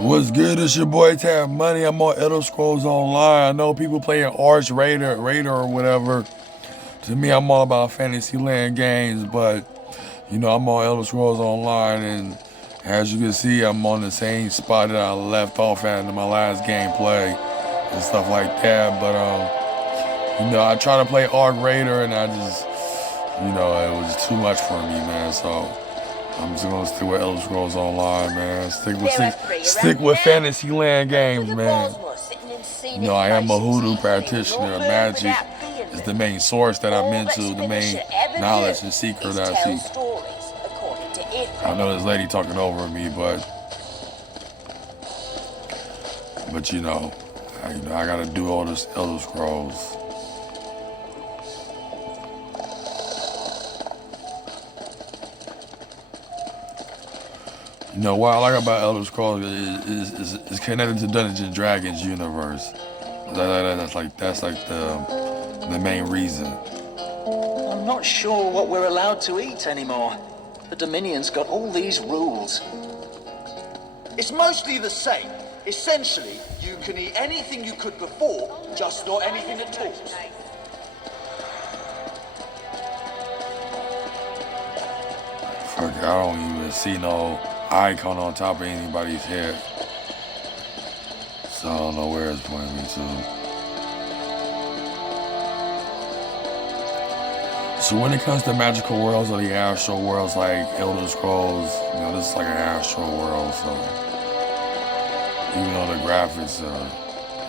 What's good? It's your boy Tab Money. I'm on Elder Scrolls Online. I know people playing Arch Raider or whatever. To me, I'm all about Fantasyland games, but you know, I'm on Elder Scrolls Online, and as you can see, I'm on the same spot that I left off at in my last gameplay and stuff like that. But you know, I try to play Arc Raider, and I just, you know, it was too much for me, man. So I'm just gonna stick with Elder Scrolls Online, man. Stick with Fantasyland games, man. You know, I am a hoodoo practitioner. Magic is the main source that I'm into, the main knowledge and secret that I see. I know this lady talking over me, but you know, I gotta do all this Elder Scrolls. You know what I like about Elder Scrolls is connected to Dungeons and Dragons universe. That's like the main reason. I'm not sure what we're allowed to eat anymore. The Dominion's got all these rules. It's mostly the same. Essentially, you can eat anything you could before, just not anything at all. Fuck, I don't even see no icon on top of anybody's head. So I don't know where it's pointing me to. So when it comes to magical worlds or the astral worlds like Elder Scrolls, you know, this is like an astral world, so even though the graphics are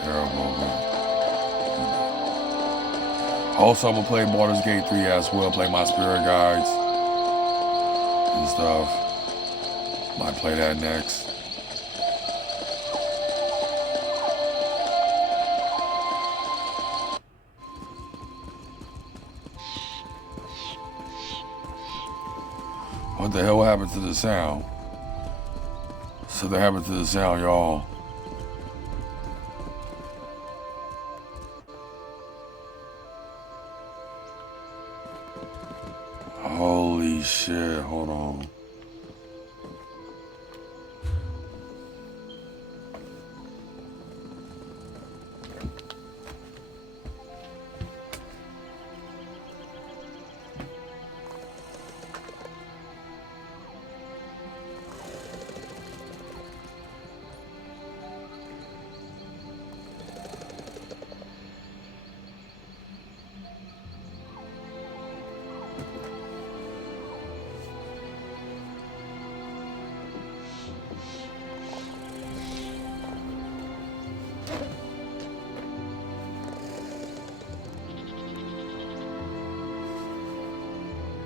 terrible, but you know. Also, I'm gonna play Baldur's Gate 3 as well, play my spirit guides and stuff. Might play that next. What the hell happened to the sound? Something happened to the sound, y'all. Holy shit, hold on.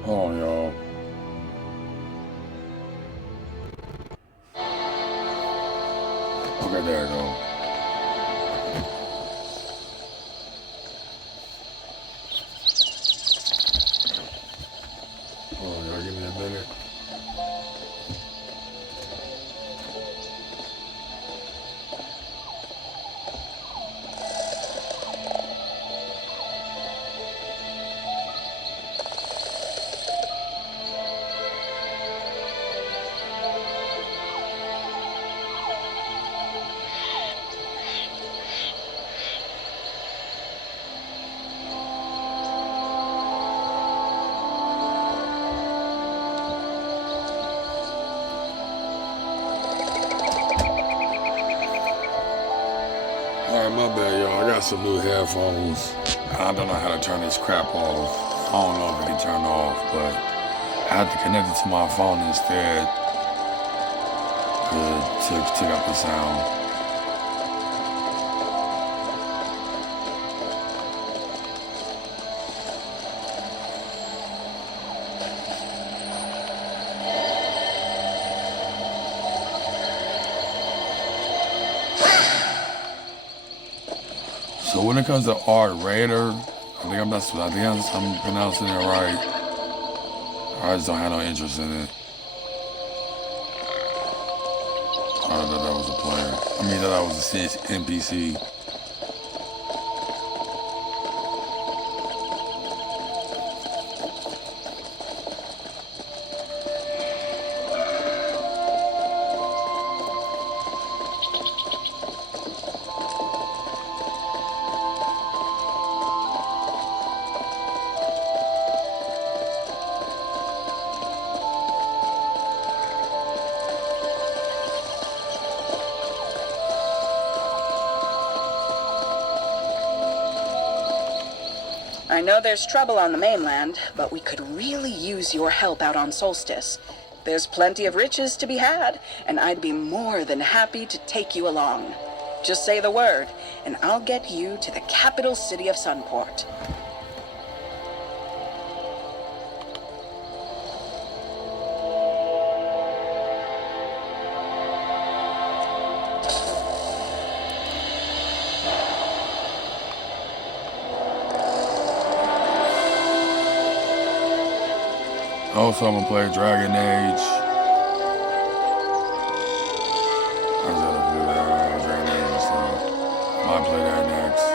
Hold on, y'all. Okay, there you go. Hold on, y'all, give me a minute. Alright, my bad, y'all. I got some new headphones. I don't know how to turn this crap off. I don't know if it can turn off, but I have to connect it to my phone instead to take up the sound. So when it comes to Arc Raider, I think I'm pronouncing it right. I just don't have no interest in it. I thought that was a player. I mean, that was a NPC. I know there's trouble on the mainland, but we could really use your help out on Solstice. There's plenty of riches to be had, and I'd be more than happy to take you along. Just say the word, and I'll get you to the capital city of Sunport. Also, I'm gonna play Dragon Age. I was gonna do Dragon Age, so I might play that next.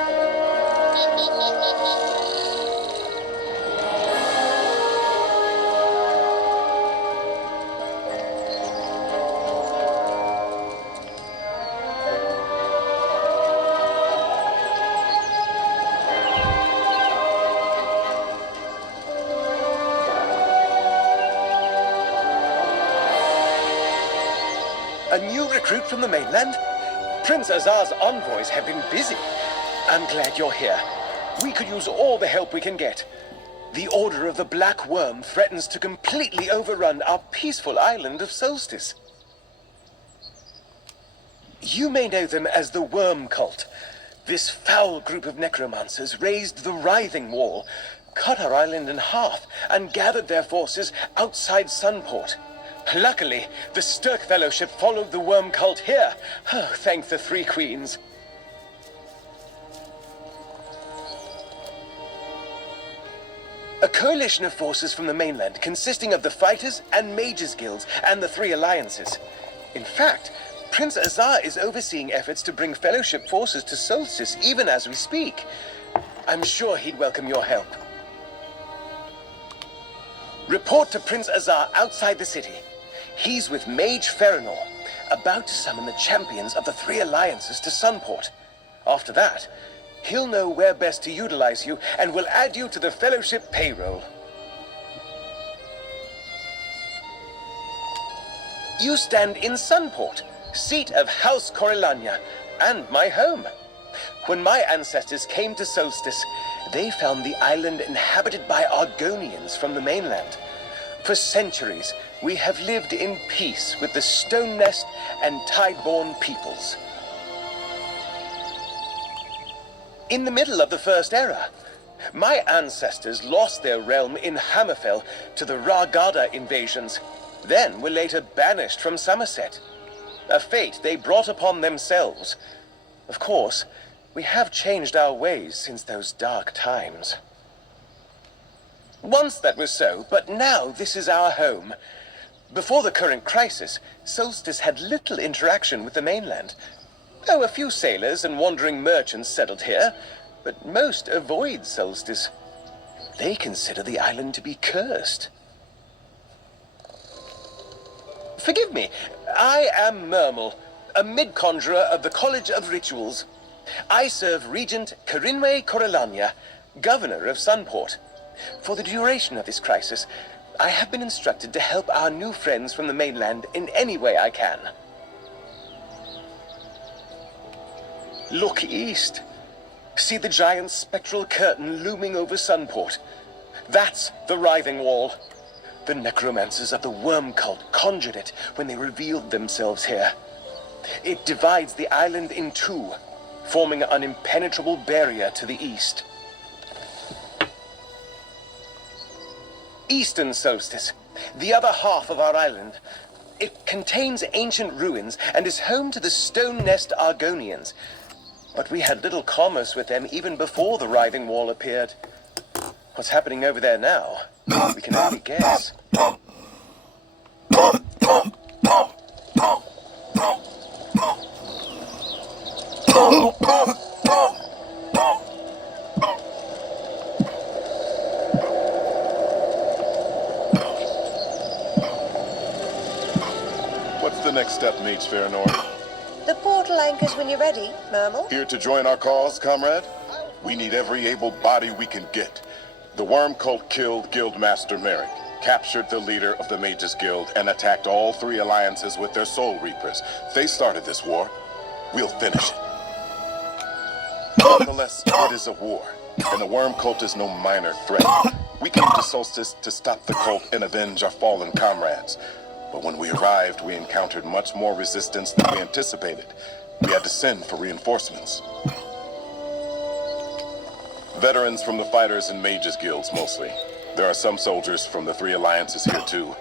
A new recruit from the mainland? Prince Azar's envoys have been busy. I'm glad you're here. We could use all the help we can get. The Order of the Black Worm threatens to completely overrun our peaceful island of Solstice. You may know them as the Worm Cult. This foul group of necromancers raised the Writhing Wall, cut our island in half, and gathered their forces outside Sunport. Luckily, the Stirk Fellowship followed the Worm Cult here. Oh, thank the Three Queens. A coalition of forces from the mainland consisting of the Fighters and Mages Guilds and the Three Alliances. In fact, Prince Azar is overseeing efforts to bring Fellowship forces to Solstice even as we speak. I'm sure he'd welcome your help. Report to Prince Azar outside the city. He's with Mage Feranor, about to summon the champions of the Three Alliances to Sunport. After that, he'll know where best to utilize you and will add you to the Fellowship payroll. You stand in Sunport, seat of House Corellania, and my home. When my ancestors came to Solstice, they found the island inhabited by Argonians from the mainland. For centuries, we have lived in peace with the Stone Nest and Tideborn peoples. In the middle of the First Era, my ancestors lost their realm in Hammerfell to the Ragada invasions, then were later banished from Somerset. A fate they brought upon themselves. Of course, we have changed our ways since those dark times. Once that was so, but now this is our home. Before the current crisis, Solstice had little interaction with the mainland. Oh, a few sailors and wandering merchants settled here, but most avoid Solstice. They consider the island to be cursed. Forgive me, I am Mermal, a mid-conjurer of the College of Rituals. I serve Regent Corinwe Corellania, Governor of Sunport. For the duration of this crisis, I have been instructed to help our new friends from the mainland in any way I can. Look east. See the giant spectral curtain looming over Sunport. That's the Writhing Wall. The necromancers of the Worm Cult conjured it when they revealed themselves here. It divides the island in two, forming an impenetrable barrier to the east. Eastern Solstice, the other half of our island. It contains ancient ruins and is home to the Stone Nest Argonians. But we had little commerce with them even before the Writhing Wall appeared. What's happening over there now? We can only guess. What's the next step, Mage Feranor? The portal anchors when you're ready, Mermal. Here to join our cause, comrade? We need every able body we can get. The Worm Cult killed Guildmaster Merrick, captured the leader of the Mages Guild, and attacked all three alliances with their Soul Reapers. They started this war. We'll finish it. Nonetheless, it is a war. and the worm cult is no minor threat. We came to Solstice to stop the cult and avenge our fallen comrades. But when we arrived, we encountered much more resistance than we anticipated. We had to send for reinforcements. Veterans from the Fighters and Mages guilds, mostly. There are some soldiers from the three alliances here, too.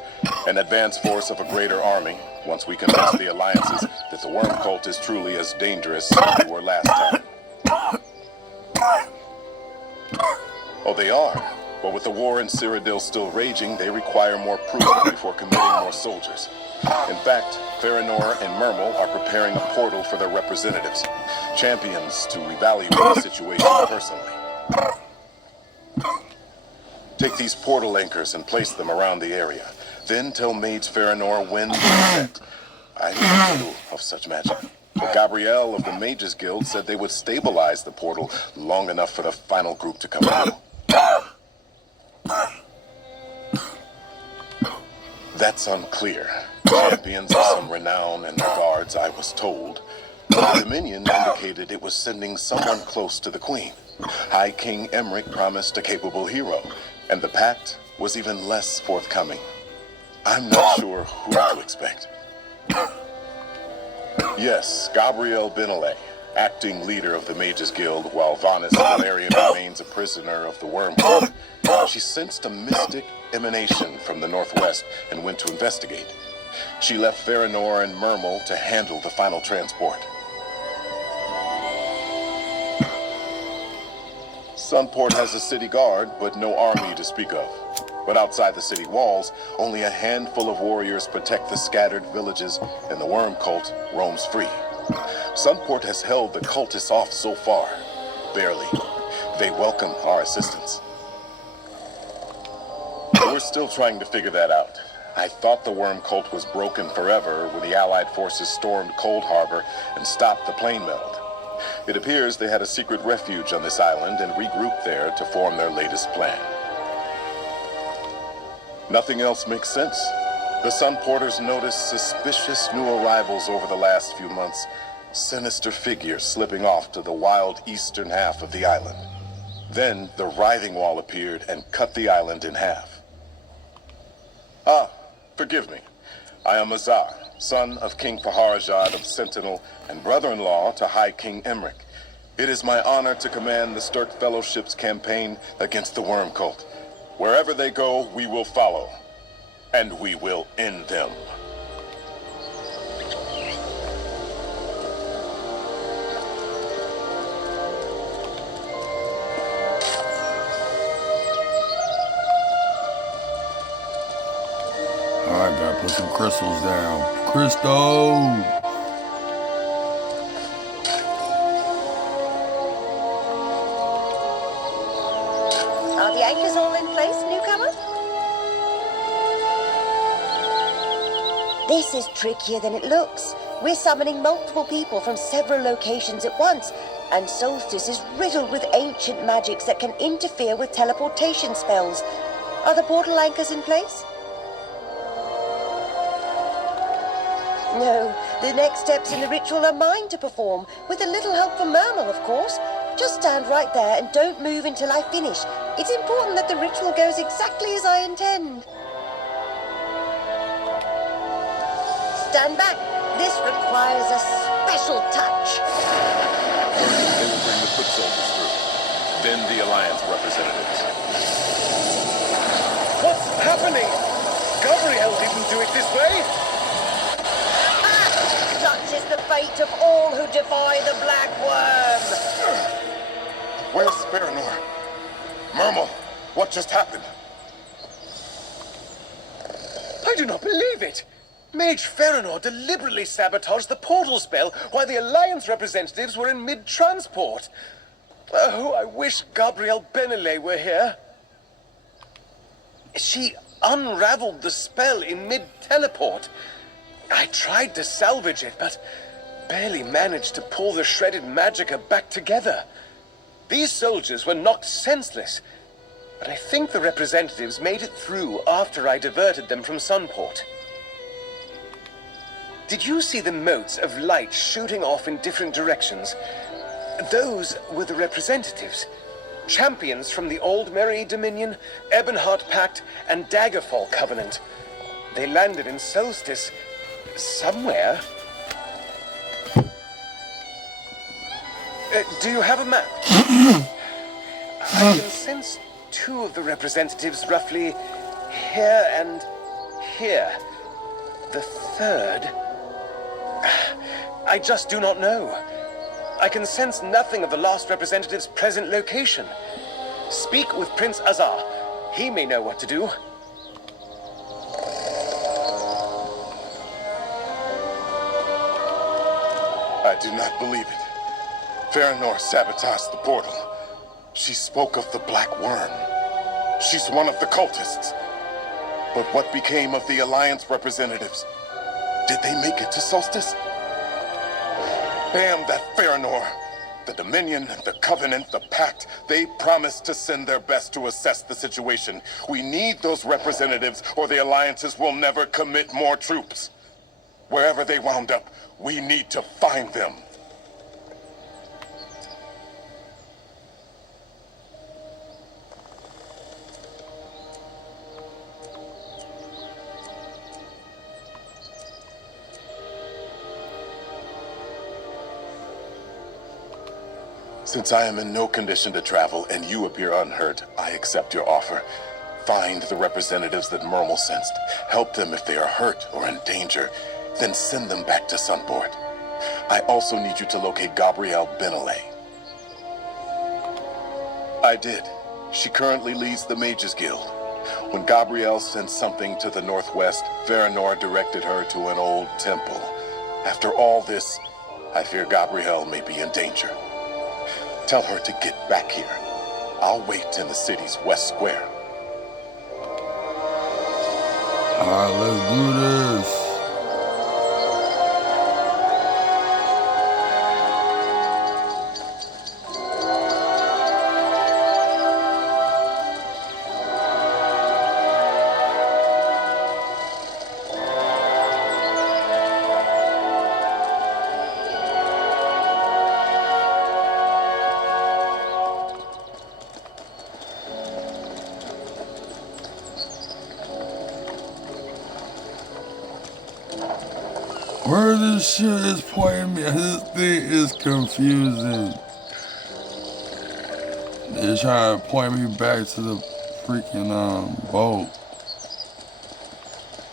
An advanced force of a greater army, once we convince the alliances that the worm cult is truly as dangerous as they were last time. Oh, they are. But with the war in Cyrodiil still raging, they require more proof before committing more soldiers. In fact, Farinor and Mermal are preparing a portal for their representatives, champions to evaluate the situation personally. Take these portal anchors and place them around the area. Then tell Mage Farinor when to set. I know little of such magic. But Gabrielle of the Mages Guild said they would stabilize the portal long enough for the final group to come through. That's unclear. Champions of some renown and their guards, I was told. The Dominion indicated it was sending someone close to the Queen. High King Emmerich promised a capable hero, and the Pact was even less forthcoming. I'm not sure who to expect. Yes, Gabrielle Benelay, acting leader of the Mages Guild, while Vanis Valerian remains a prisoner of the Worm Cult. She sensed a mystic emanation from the northwest and went to investigate. She left Farinor and Mermal to handle the final transport. Sunport has a city guard, but no army to speak of. But outside the city walls, only a handful of warriors protect the scattered villages, and the Worm Cult roams free. Sunport has held the cultists off so far. Barely. They welcome our assistance. We're still trying to figure that out. I thought the Worm Cult was broken forever when the Allied forces stormed Cold Harbor and stopped the plane meld. It appears they had a secret refuge on this island and regrouped there to form their latest plan. Nothing else makes sense. The Sunporters noticed suspicious new arrivals over the last few months. Sinister figures slipping off to the wild eastern half of the island. Then the writhing wall appeared and cut the island in half. Ah, forgive me. I am Azar, son of King Faharajad of Sentinel and brother-in-law to High King Emmerich. It is my honor to command the Sturk Fellowship's campaign against the Worm Cult. Wherever they go, we will follow. And we will end them. Alright, gotta put some crystals down. Crystals! Are the anchors all in place, newcomer? This is trickier than it looks. We're summoning multiple people from several locations at once, and Solstice is riddled with ancient magics that can interfere with teleportation spells. Are the portal anchors in place? No, the next steps in the ritual are mine to perform, with a little help from Mermal, of course. Just stand right there and don't move until I finish. It's important that the ritual goes exactly as I intend. Stand back. This requires a special touch. They will bring the foot soldiers through. Then the Alliance representatives. What's happening? Gabrielle didn't do it this way. Such is the fate of all who defy the Black Worm. Where's Farinor? Mermal, what just happened? I do not believe it. Mage Farinor deliberately sabotaged the portal spell while the Alliance representatives were in mid-transport. Oh, I wish Gabrielle Benelay were here. She unraveled the spell in mid-teleport. I tried to salvage it, but barely managed to pull the shredded magicka back together. These soldiers were knocked senseless, but I think the representatives made it through after I diverted them from Sunport. Did you see the motes of light shooting off in different directions? Those were the representatives. Champions from the Old Merry Dominion, Ebonheart Pact, and Daggerfall Covenant. They landed in Solstice somewhere. Do you have a map? I can sense two of the representatives roughly here and here. The third... I just do not know. I can sense nothing of the last representative's present location. Speak with Prince Azar. He may know what to do. I do not believe it. Farinor sabotaged the portal. She spoke of the Black Worm. She's one of the cultists. But what became of the Alliance representatives? Did they make it to Solstice? Damn that Farinor! The Dominion, the Covenant, the Pact, they promised to send their best to assess the situation. We need those representatives, or the Alliances will never commit more troops. Wherever they wound up, we need to find them. Since I am in no condition to travel and you appear unhurt, I accept your offer. Find the representatives that Mermal sensed. Help them if they are hurt or in danger. Then send them back to Sunport. I also need you to locate Gabrielle Benelay. I did. She currently leads the Mages Guild. When Gabrielle sent something to the northwest, Farinor directed her to an old temple. After all this, I fear Gabrielle may be in danger. Tell her to get back here. I'll wait in the city's West Square. Alright, let's do this. Where this shit is pointing me, this thing is confusing. They're trying to point me back to the freaking boat.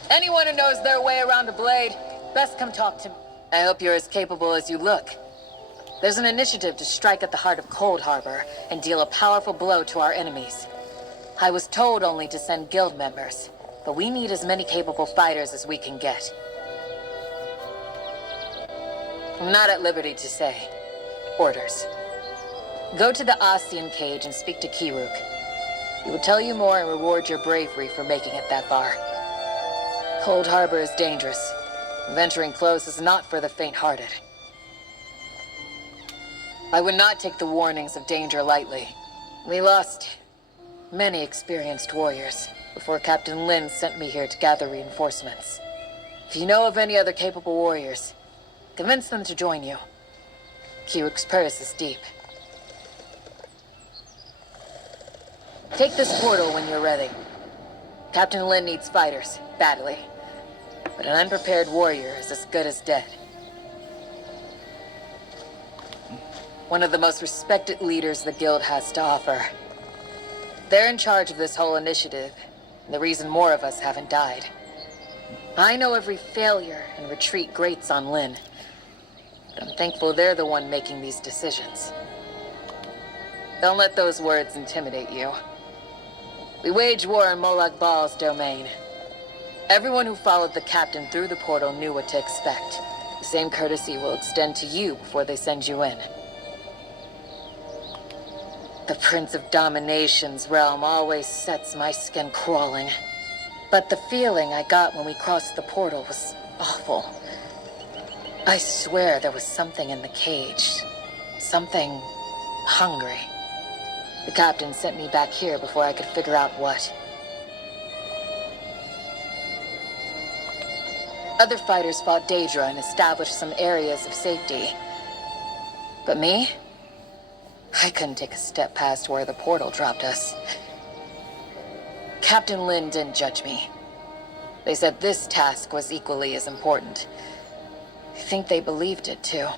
Anyone who knows their way around a blade, best come talk to me. I hope you're as capable as you look. There's an initiative to strike at the heart of Cold Harbor and deal a powerful blow to our enemies. I was told only to send guild members, but we need as many capable fighters as we can get. I'm not at liberty to say. Orders. Go to the Ostian cage and speak to Kiruk. He will tell you more and reward your bravery for making it that far. Cold Harbor is dangerous. Venturing close is not for the faint-hearted. I would not take the warnings of danger lightly. We lost many experienced warriors before Captain Lin sent me here to gather reinforcements. If you know of any other capable warriors, convince them to join you. Kiruk's purse is deep. Take this portal when you're ready. Captain Lin needs fighters, badly. But an unprepared warrior is as good as dead. One of the most respected leaders the guild has to offer. They're in charge of this whole initiative, and the reason more of us haven't died. I know every failure and retreat grates on Lin. But I'm thankful they're the one making these decisions. Don't let those words intimidate you. We wage war in Molag Bal's domain. Everyone who followed the captain through the portal knew what to expect. The same courtesy will extend to you before they send you in. The Prince of Domination's realm always sets my skin crawling. But the feeling I got when we crossed the portal was awful. I swear there was something in the cage. Something hungry. The captain sent me back here before I could figure out what. Other fighters fought Daedra and established some areas of safety. But me? I couldn't take a step past where the portal dropped us. Captain Lin didn't judge me. They said this task was equally as important. I think they believed it, too.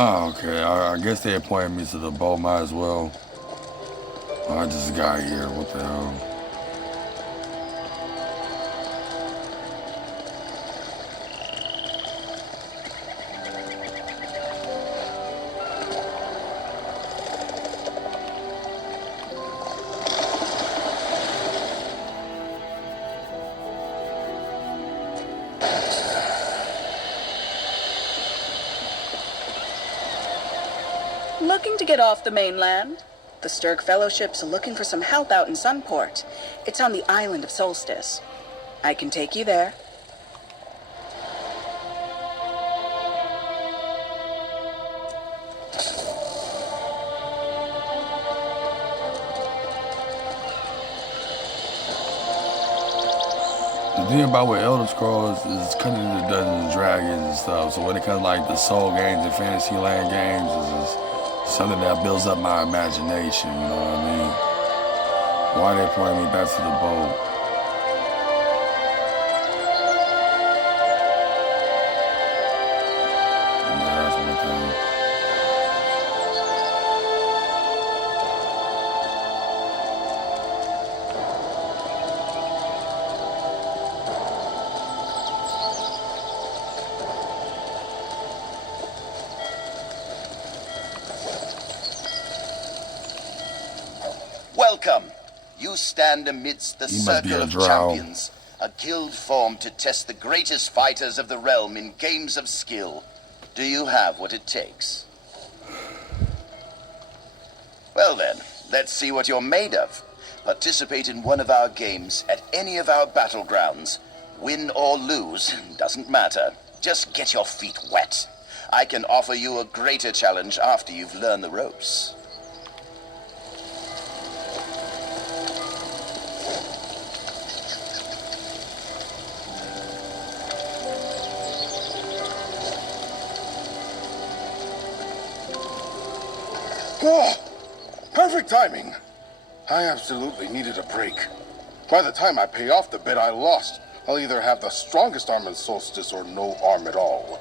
Oh, okay. I guess they appointed me to the boat. Might as well. I just got here. What the hell? Looking to get off the mainland? The Sturg Fellowship's looking for some help out in Sunport. It's on the island of Solstice. I can take you there. The thing about with Elder Scrolls is cutting into Dungeons and Dragons and stuff. So when it comes to like the Soul games and Fantasyland games, it's just something that builds up my imagination, you know what I mean? Why they pointing me back to the boat? Yeah, that's one thing. Welcome. You stand amidst the You must be circle a of drow. champions, a guild formed to test the greatest fighters of the realm in games of skill. Do you have what it takes? Well then, let's see what you're made of. Participate in one of our games at any of our battlegrounds. Win or lose, doesn't matter. Just get your feet wet. I can offer you a greater challenge after you've learned the ropes. Oh, perfect timing. I absolutely needed a break. By the time I pay off the bet I lost, I'll either have the strongest arm in Solstice or no arm at all.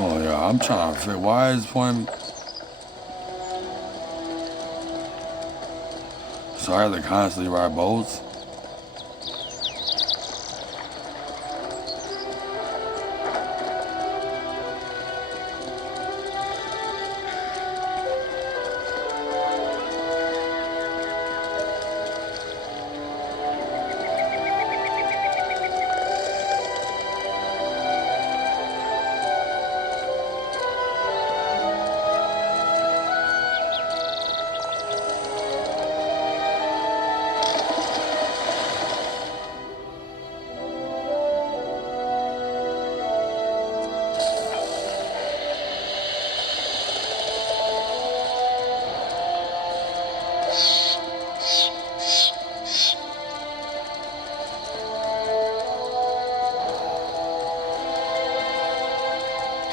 Oh yeah, I'm trying to figure why is pointing me. So I have to constantly ride boats.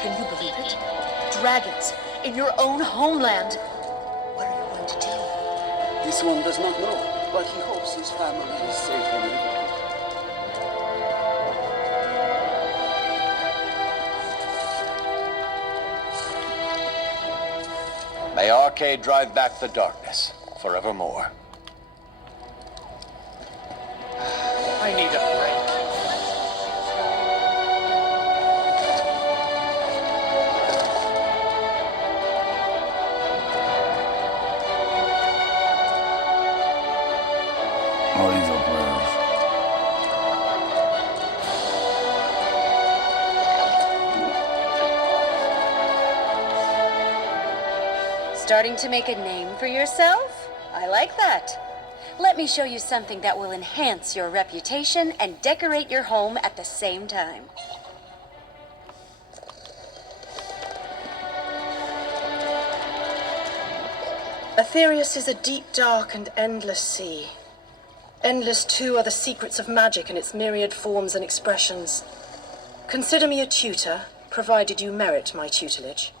Can you believe it? Dragons in your own homeland. What are you going to do? This one does not know, but he hopes his family is safe and liberated. May Arcade drive back the darkness forevermore. I need a break. Oh, these are players. Starting to make a name for yourself? I like that. Let me show you something that will enhance your reputation and decorate your home at the same time. Aetherius is a deep, dark, and endless sea. Endless, too, are the secrets of magic and its myriad forms and expressions. Consider me a tutor, provided you merit my tutelage.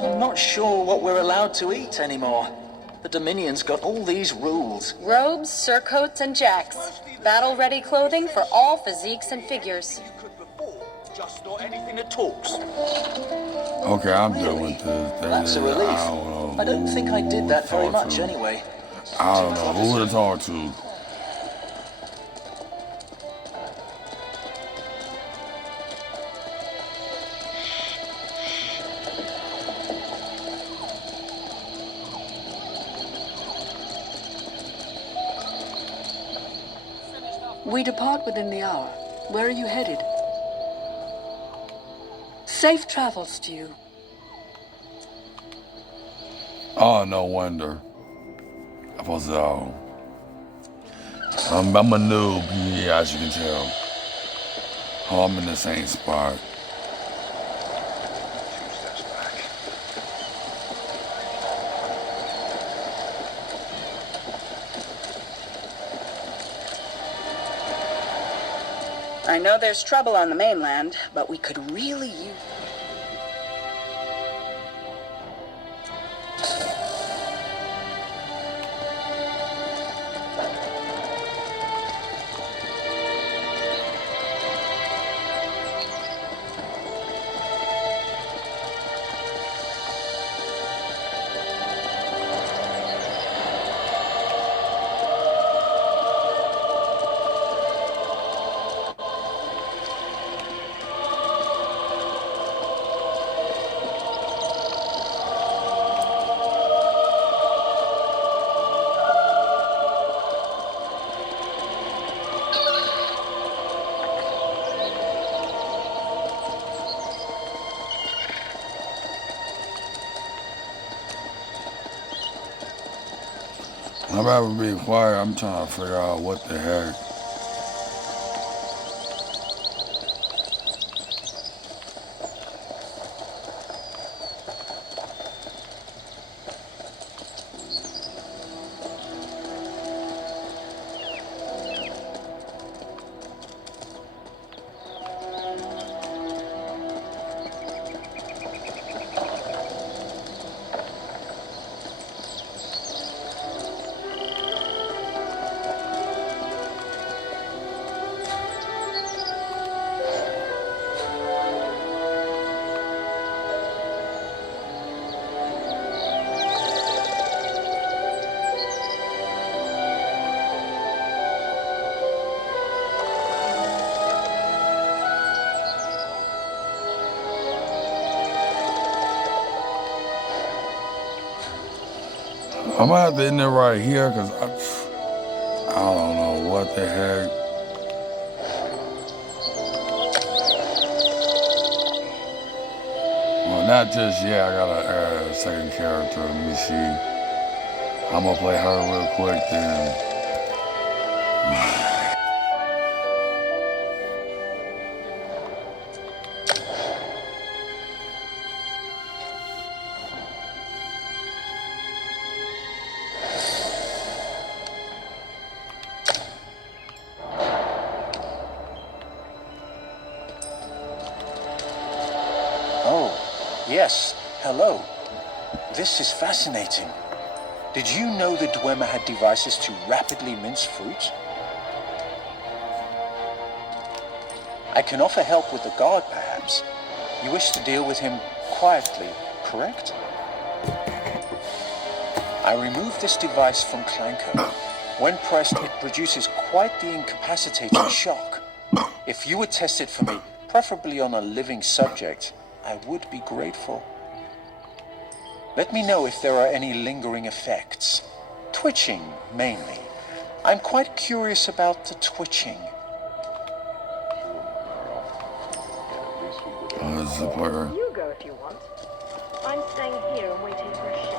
I'm not sure what we're allowed to eat anymore. The Dominion's got all these rules. Robes, surcoats, and jacks. Battle-ready clothing for all physiques and figures. You could before, just not anything that talks. Okay, I'm done with this. That's a relief. I don't think I did that very much to. anyway. I don't know who to talk to. We depart within the hour. Where are you headed? Safe travels to you. Oh, no wonder. I was, I'm a noob, yeah, as you can tell. Oh, I'm in the same spot. I know there's trouble on the mainland, but we could really use... I'm about to be quiet. I'm trying to figure out what the heck. I'm gonna have to end it right here because I don't know what the heck. Well, not just yet. I gotta add a second character. Let me see. I'm gonna play her real quick then. Yes, hello. This is fascinating. Did you know the Dwemer had devices to rapidly mince fruit? I can offer help with the guard, perhaps. You wish to deal with him quietly, correct? I removed this device from Clanko. When pressed, it produces quite the incapacitating shock. If you would test it for me, preferably on a living subject, I would be grateful. Let me know if there are any lingering effects. Twitching, mainly. I'm quite curious about the twitching. This is a player. You go if you want. I'm staying here and waiting for a ship.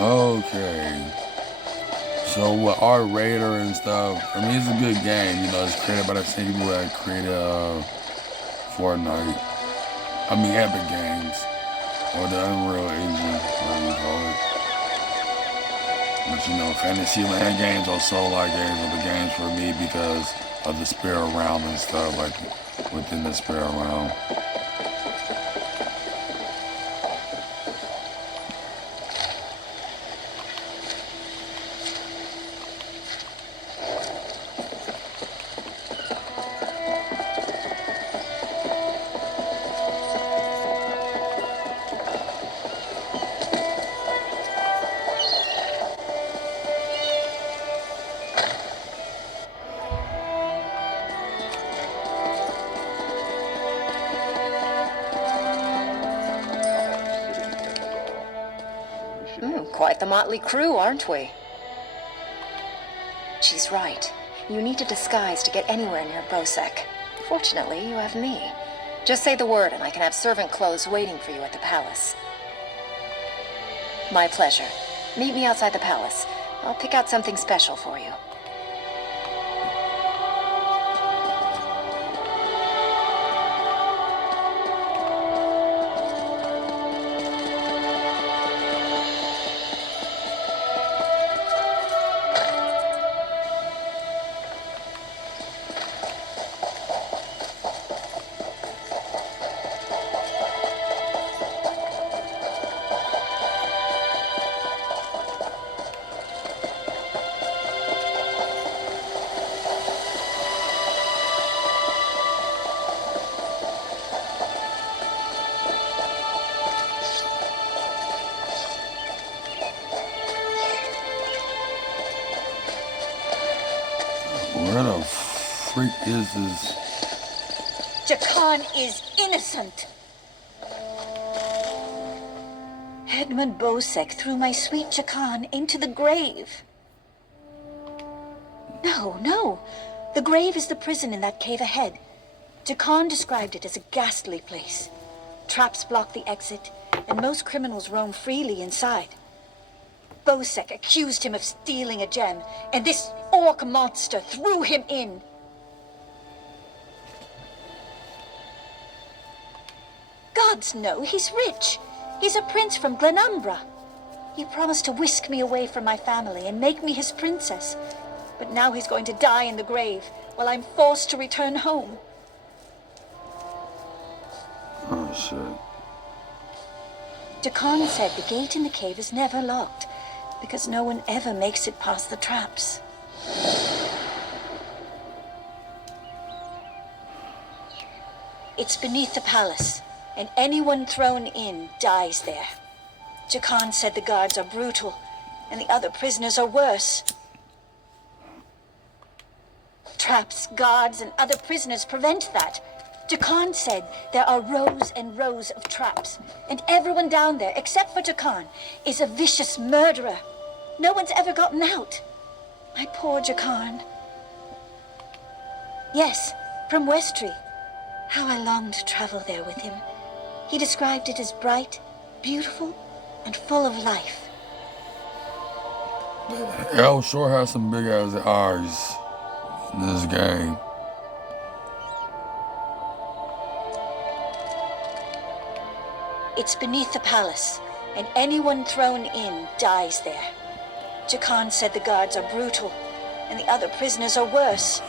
Okay. So with Arc Raider and stuff, I mean, it's a good game. You know, it's created by the same people that created Fortnite. I mean, Epic Games. Or the Unreal Engine, whatever you call it. But you know, Fantasyland games or Soul-like games are the games for me because of the spirit realm and stuff, like within the spirit realm. Quite the motley crew, aren't we? She's right. You need a disguise to get anywhere near Bosek. Fortunately, you have me. Just say the word and I can have servant clothes waiting for you at the palace. My pleasure. Meet me outside the palace. I'll pick out something special for you. Where the freak is this? Jakan is innocent. Edmund Bosek threw my sweet Chakan into the grave. No. The grave is the prison in that cave ahead. Chakan described it as a ghastly place. Traps block the exit, and most criminals roam freely inside. Bosek accused him of stealing a gem, and this orc monster threw him in. Gods no, he's rich. He's a prince from Glenumbra. He promised to whisk me away from my family and make me his princess. But now he's going to die in the grave, while I'm forced to return home. Oh, shit. Chakan said the gate in the cave is never locked, because no one ever makes it past the traps. It's beneath the palace, and anyone thrown in dies there. Chakan said the guards are brutal, and the other prisoners are worse. Traps, guards, and other prisoners prevent that. Chakan said there are rows and rows of traps, and everyone down there, except for Chakan, is a vicious murderer. No one's ever gotten out. My poor Chakan. Yes, from Westry. How I longed to travel there with him. He described it as bright, beautiful, and full of life. El sure has some big ass eyes in this game. It's beneath the palace, and anyone thrown in dies there. Chakan said the guards are brutal, and the other prisoners are worse.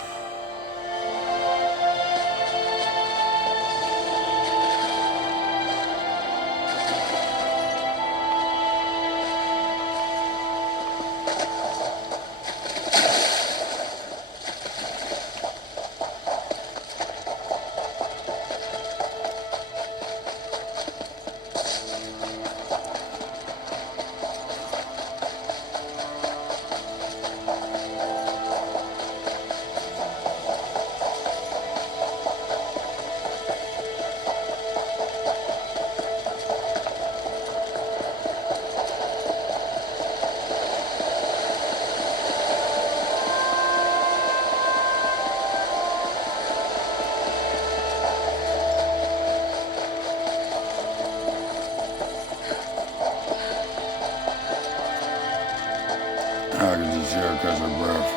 I can just hear her catch her breath.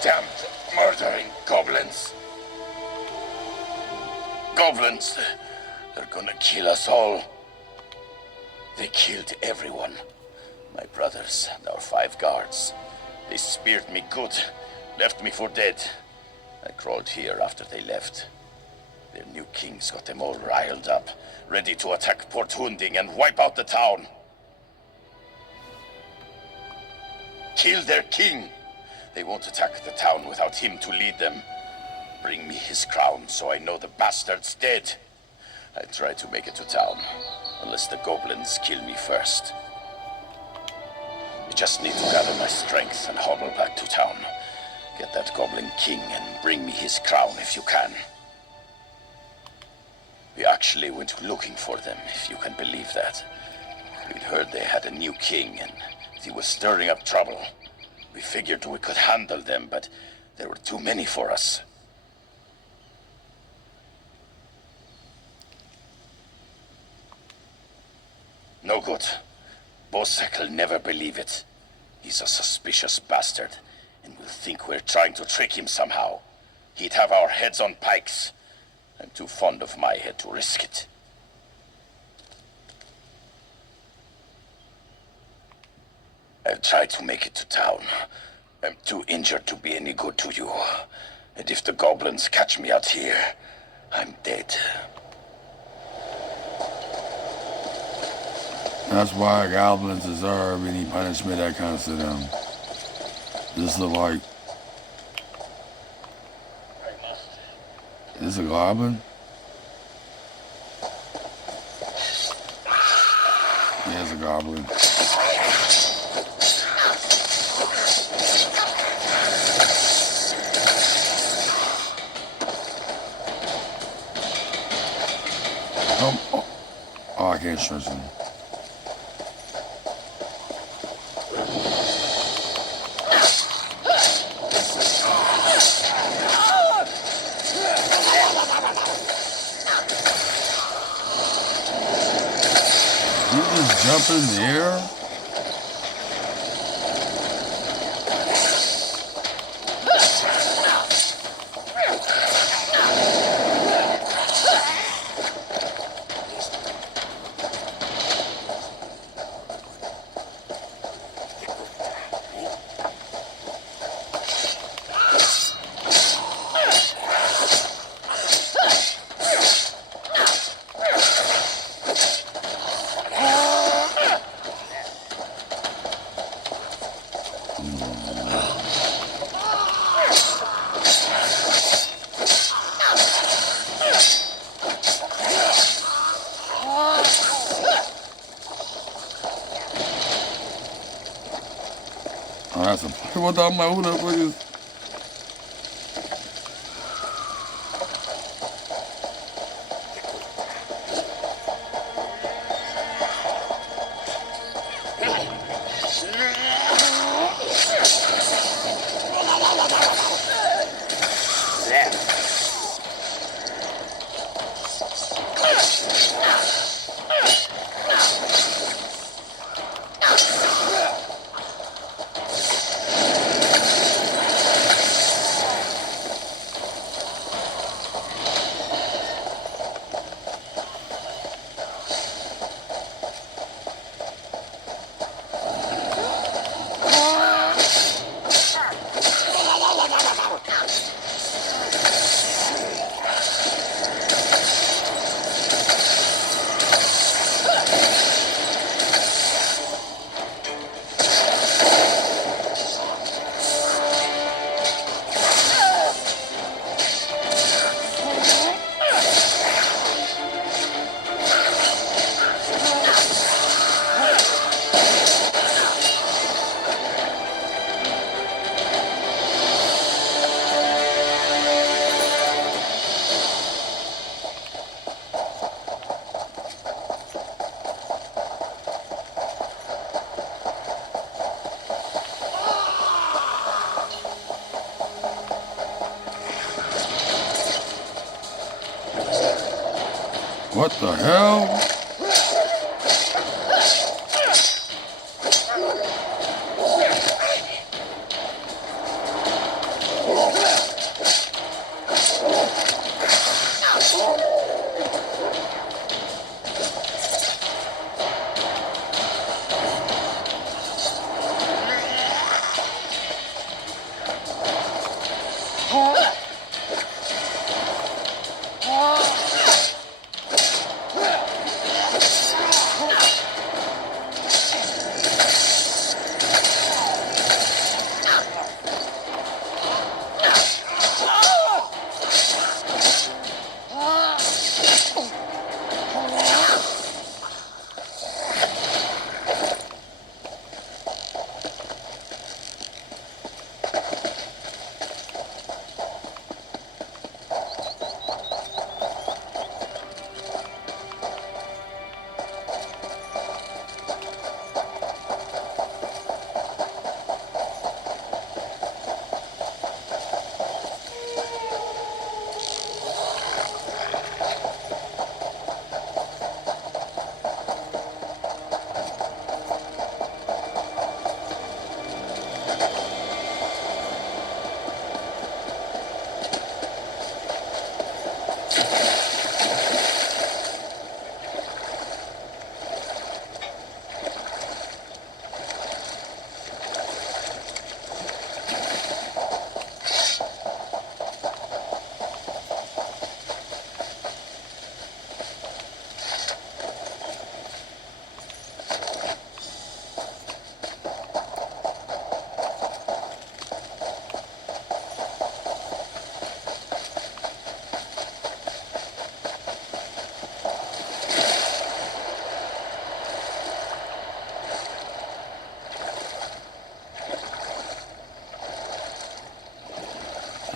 Damned, murdering goblins. Goblins. They're gonna kill us all. They killed everyone. My brothers and our 5 guards. They speared me good, left me for dead. I crawled here after they left. Their new king's got them all riled up, ready to attack Port Hunding and wipe out the town. Kill their king. They won't attack the town without him to lead them. Bring me his crown so I know the bastard's dead. I'll try to make it to town, unless the goblins kill me first. I just need to gather my strength and hobble back to town. Get that goblin king and bring me his crown if you can. We actually went looking for them, if you can believe that. We'd heard they had a new king and he was stirring up trouble. We figured we could handle them, but there were too many for us. No good. Bosek'll never believe it. He's a suspicious bastard, and will think we're trying to trick him somehow. He'd have our heads on pikes. I'm too fond of my head to risk it. I'll try to make it to town. I'm too injured to be any good to you. And if the goblins catch me out here, I'm dead. That's why goblins deserve any punishment that comes to them. This look like... Is this a goblin? Yeah, it's a goblin. Oh, I can't stretch him. You just jump in the air? Oh, that's a... What the... I'm like, who the fuck is... What the hell?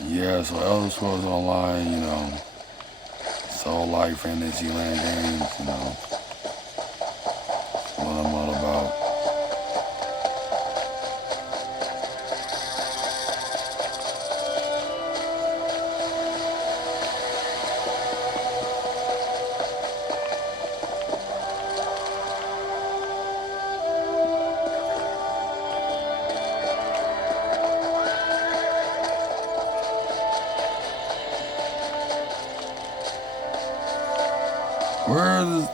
Yeah, so Elder Scrolls Online, you know, soul-like Fantasyland games, you know, that's what I'm all about. Where is...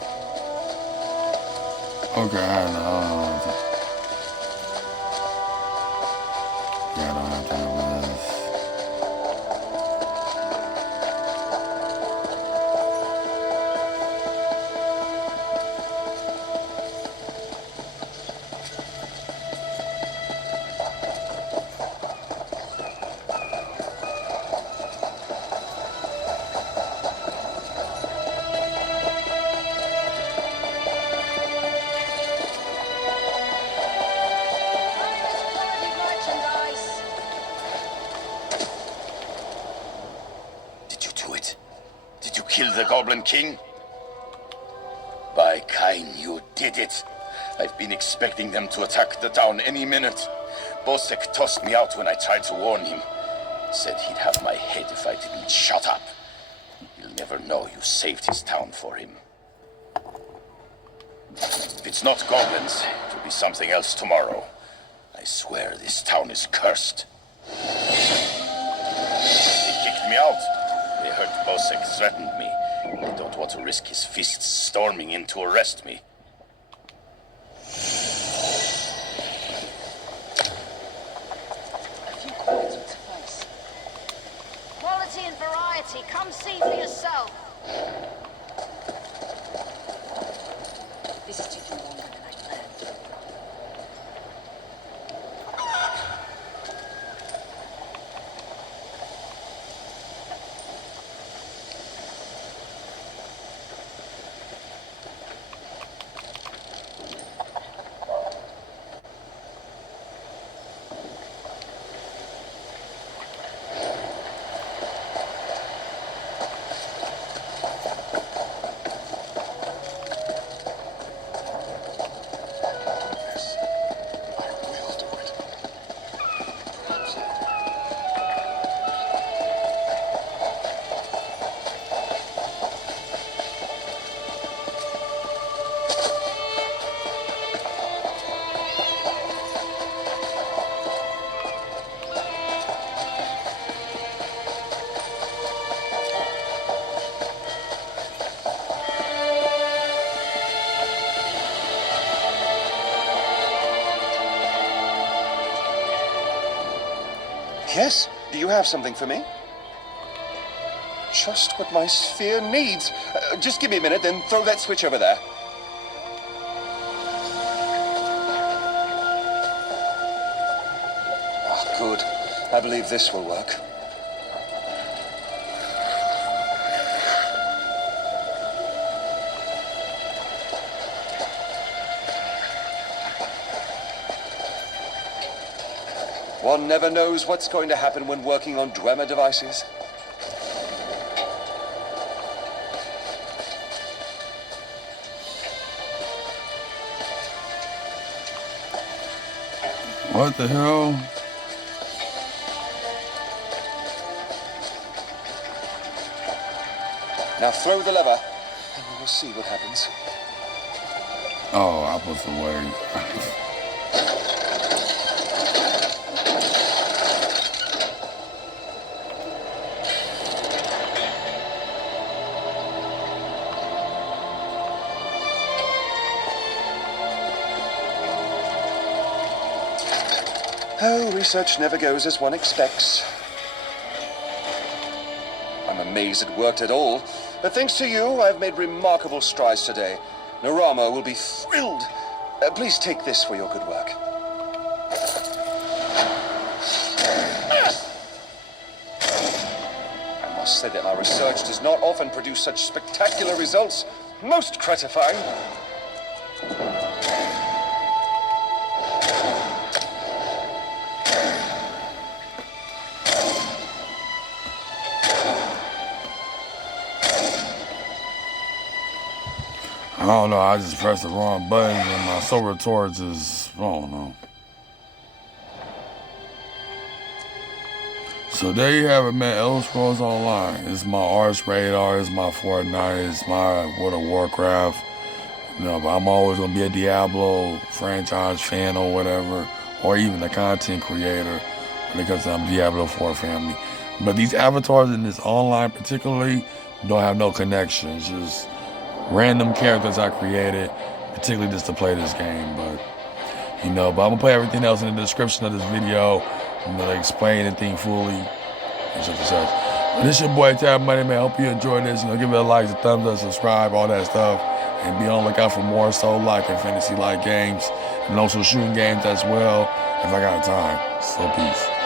Okay, I don't know. Yeah, I don't have time for this. Kill the Goblin King? By Kain, you did it. I've been expecting them to attack the town any minute. Bosek tossed me out when I tried to warn him. Said he'd have my head if I didn't shut up. He'll never know you saved his town for him. If it's not goblins, it'll be something else tomorrow. I swear this town is cursed. They kicked me out. They heard Bosek threatened me. I don't want to risk his fists storming in to arrest me. A few coins would suffice. Quality and variety. Come see for yourself. This is taking longer than I planned. Yes? Do you have something for me? Just what my sphere needs. Just give me a minute, then throw that switch over there. Ah, good. I believe this will work. One never knows what's going to happen when working on Dwemer devices. What the hell? Now throw the lever, and we will see what happens. Oh, I put some way. Oh, research never goes as one expects. I'm amazed it worked at all, but thanks to you, I've made remarkable strides today. Narama will be thrilled. Please take this for your good work. I must say that my research does not often produce such spectacular results. Most gratifying. don't know, I just pressed the wrong buttons and my solar torch is, I don't know. So there you have it, man. Elder Scrolls Online. It's my Arc Raider, it's my Fortnite, it's my World of Warcraft. You know, but I'm always gonna be a Diablo franchise fan or whatever, or even a content creator when it comes to Diablo 4 family. But these avatars in this online particularly don't have no connections, just random characters I created, particularly just to play this game. But I'm gonna put everything else in the description of this video. To explain anything fully and such and such. But this your boy Tab Money, man. Hope you enjoyed this. Give it a like, a thumbs up, subscribe, all that stuff. And be on the lookout for more soul-like and fantasy-like games. And also shooting games as well, if I got time. So peace.